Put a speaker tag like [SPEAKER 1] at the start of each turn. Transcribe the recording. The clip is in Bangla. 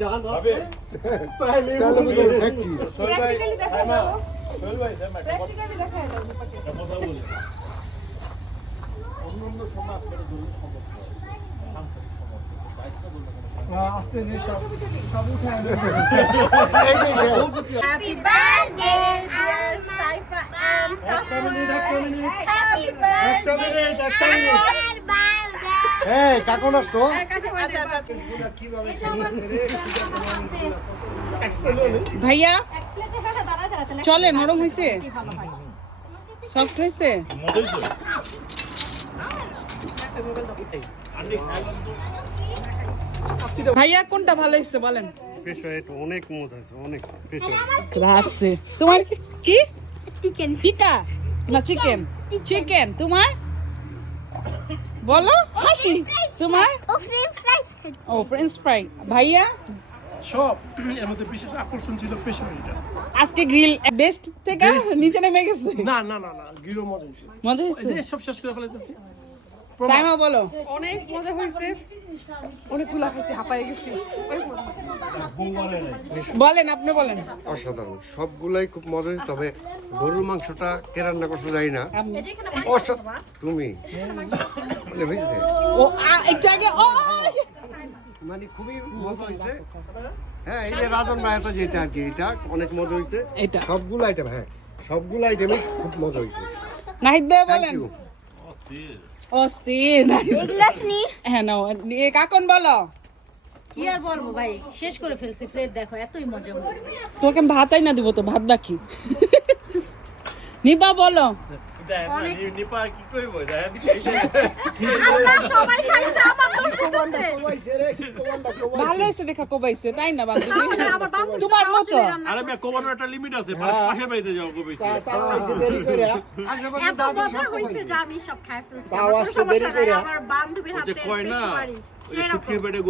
[SPEAKER 1] জান
[SPEAKER 2] ভাবে।
[SPEAKER 1] তাহলে
[SPEAKER 2] সোহেল ভাই। সোহেল ভাই,
[SPEAKER 3] প্র্যাকটিক্যালি দেখায় দাও
[SPEAKER 2] কথা বলি। অন্যান্য সময় আপনারা সমস্যা
[SPEAKER 4] নেবে।
[SPEAKER 5] Happy birthday, dear Saifa and Safwan. Happy birthday.
[SPEAKER 1] Minute একটা মিনিট
[SPEAKER 5] Happy birthday.
[SPEAKER 1] এই কাকু নাস তো
[SPEAKER 5] আচ্ছা আচ্ছা আচ্ছা।
[SPEAKER 3] ভাইয়া। চলে নরম হয়েছে
[SPEAKER 5] হয়।
[SPEAKER 3] সফট হয়েছে ভাইয়া কোনটা ভালো হয়েছে বলেন।
[SPEAKER 1] অনেক মদ আছে অনেক পেশো
[SPEAKER 3] রাখছে তোমার কি- কি টিকা? না চিকেন চিকেন তোমার? বলো হাসি তোমার?
[SPEAKER 5] ও ফ্রেঞ্চ ফ্রাই।
[SPEAKER 3] ভাইয়া?
[SPEAKER 6] সব এর মধ্যে বিশেষ আকর্ষণ ছিল পেশনিটা
[SPEAKER 3] আজকে গ্রিল বেস্ট থেকে নিচে নেমে গেছে।
[SPEAKER 6] না না না না গিরো মজা হয়েছে।
[SPEAKER 3] মজা
[SPEAKER 6] এই
[SPEAKER 3] হয়েছে
[SPEAKER 6] সব শেষ করে ফেলাইতেছি।
[SPEAKER 3] সাইমা বলো।
[SPEAKER 7] অনেক মজা হয়েছে। অনেক কুলা খাইছি হাঁপাই গেছি।
[SPEAKER 3] বলেন আপনি বলেন।
[SPEAKER 1] অসাধারণ। সবগুলাই খুব মজা হয়েছে, তবে গরুর মাংসটা কে রান্না করতে যাই না। তুমি? মানে বুঝছে?
[SPEAKER 3] ও আ- একটু আগে ও
[SPEAKER 1] মানে খুবই মজা হয়েছে হ্যাঁ এই যে রাজন রায়তা যেটা আর কি এটা অনেক মজা হয়েছে
[SPEAKER 3] এটা।
[SPEAKER 1] সবগুলো আইটেম হ্যাঁ সবগুলো আইটেমই খুব মজা হয়েছে
[SPEAKER 3] নাহিদ ভাই বলেন।
[SPEAKER 1] ইউ
[SPEAKER 3] অস্থির।
[SPEAKER 5] গ্লাস নি।
[SPEAKER 3] হ্যাঁ নাও কাকন বলো।
[SPEAKER 8] কি আর বলব ভাই? শেষ করে ফেলছি প্লেট দেখো এতই মজা হয়েছে।
[SPEAKER 3] তোকে আমি ভাতাই না দিব তো ভাত দাখি নিবা বলো। ভালো হয়েছে দেখা কোবাইছে তাই না বান্ধবী? তোমার মতো।
[SPEAKER 2] আরে মিয়া কোবানোর একটা লিমিট আছে পাশে বাড়িতে যাও কইছে
[SPEAKER 5] এত
[SPEAKER 1] দাদু
[SPEAKER 5] মজা
[SPEAKER 1] সব
[SPEAKER 5] হয়েছে
[SPEAKER 1] খাইছে।
[SPEAKER 5] যে আমি সব খাই ফেলছি আমার কোনো
[SPEAKER 1] আসছে দেরি
[SPEAKER 5] সমস্যা নাই।
[SPEAKER 1] কইরা।
[SPEAKER 5] আমার বান্ধবীর হাতে
[SPEAKER 2] কয় না
[SPEAKER 5] সুপারিশ।
[SPEAKER 2] ওই
[SPEAKER 5] সেরকম।
[SPEAKER 2] শুটকির পেটে